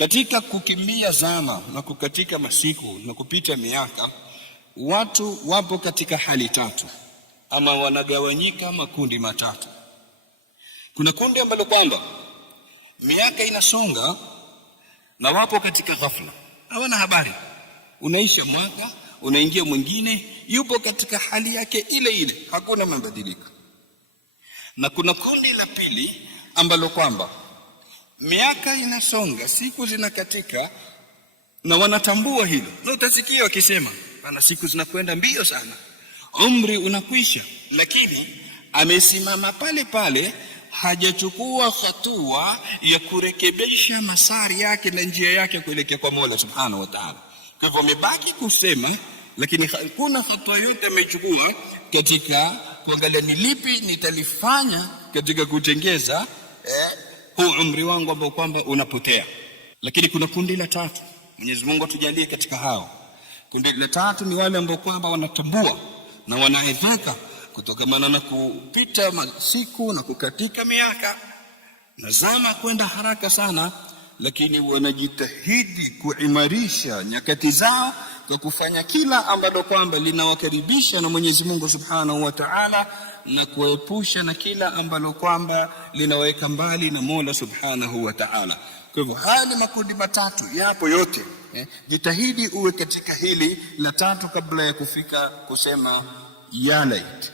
Katika kukimbia zama na kukatika masiku na kupita miaka, watu wapo katika hali tatu, ama wanagawanyika makundi matatu. Kuna kundi ambalo kwamba miaka inasonga na wapo katika ghafla, hawana habari. Unaisha mwaka, unaingia mwingine, yupo katika hali yake ile ile, hakuna mabadiliko. Na kuna kundi la pili ambalo kwamba miaka inasonga, siku zinakatika, na wanatambua hilo. Na utasikia wakisema bana, siku zinakwenda mbio sana, umri unakwisha, lakini amesimama pale pale, hajachukua hatua ya kurekebisha masari yake na njia yake kuelekea kwa Mola Subhanahu wa Ta'ala. Kwa hivyo amebaki kusema, lakini hakuna hatua yote amechukua katika kuangalia ni lipi nitalifanya katika kutengeza huu umri wangu ambao kwamba unapotea. Lakini kuna kundi la tatu, Mwenyezi Mungu atujalie katika hao. Kundi la tatu ni wale ambao kwamba wanatambua na wanaedheka kutokana na kupita masiku na kukatika miaka na zama kwenda haraka sana, lakini wanajitahidi kuimarisha nyakati zao kwa kufanya kila ambalo kwamba linawakaribisha na Mwenyezi Mungu Subhanahu wa Ta'ala, na kuepusha na kila ambalo kwamba linaweka mbali na Mola Subhanahu wa Ta'ala. Kwa hivyo haya ni makundi matatu, yapo yote. Jitahidi uwe katika hili la tatu kabla ya kufika kusema ya lait.